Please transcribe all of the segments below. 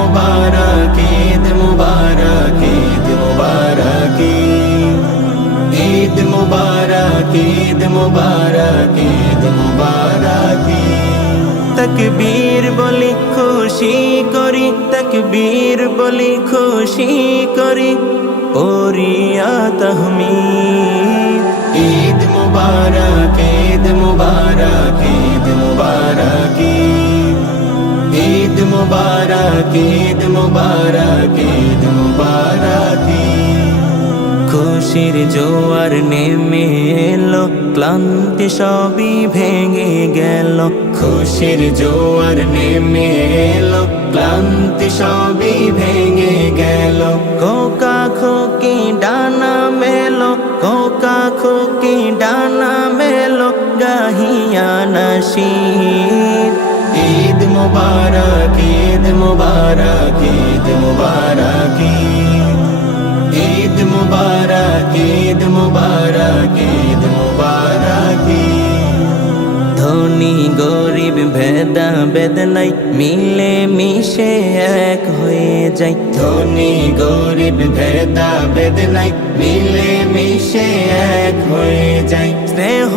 মুবারক, ঈদ মুবারক ঈদ মুবারক। ঈদ মুবারক ঈদ মুবারক ঈদ মুবারক। তকবীর বলি খুশি করি, তকবীর বলি খুশি করি পরিয়া তহমি ঈদ মুবারক মুবারক, ঈদ মুবারক ঈদ মুবারক। খুশির জোয়ার নেমে এলো, ক্লান্তি সবই ভেঙে গেল। খুশির জোয়ার নেমে এলো, ক্লান্তি সবই ভেঙে গেল। কোকা খোকি ডানা মেলো কোকা খোকি ডানা মেলো, গাহিয়া নশীদ ঈদ মুবারক ঈদ মুবারক ঈদ মুবারক। ঈদ মুবারক ঈদ মুবারক ঈদ মুবারক। ধনী, গরিব ভেদা বেদনাই মিলে মিশে এক হয়ে যাই। ধনী, গরিব ভেদা বেদনাই মিলে মিশে এক হয়ে যাই। স্নেহ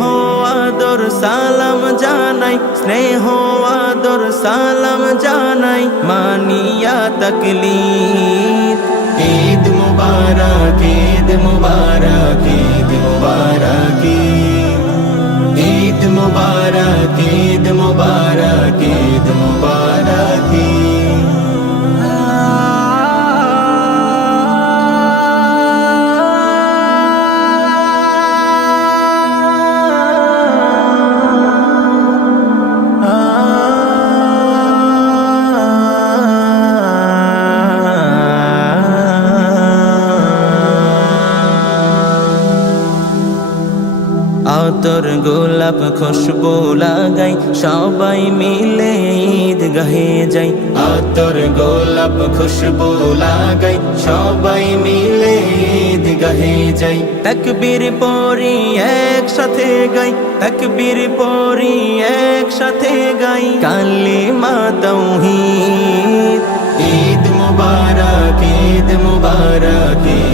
সালাম জানাই স্নেহ আদর সালাম জানাই মানিয়া মুবারক ঈদ মুবারক আতর গোলাপ খুশবু লাগাই, সবাই মিলে ঈদ গাহে যাই। আতর গোলাপ খুশবু লাগাই, সবাই মিলে ঈদ গাহে যাই। তকবীর পরি একসাথে গাই, তকবীর পরি একসাথে গাই। কালে মা তৌহিদ। ঈদ মুবারক ঈদ মুবারক ঈদ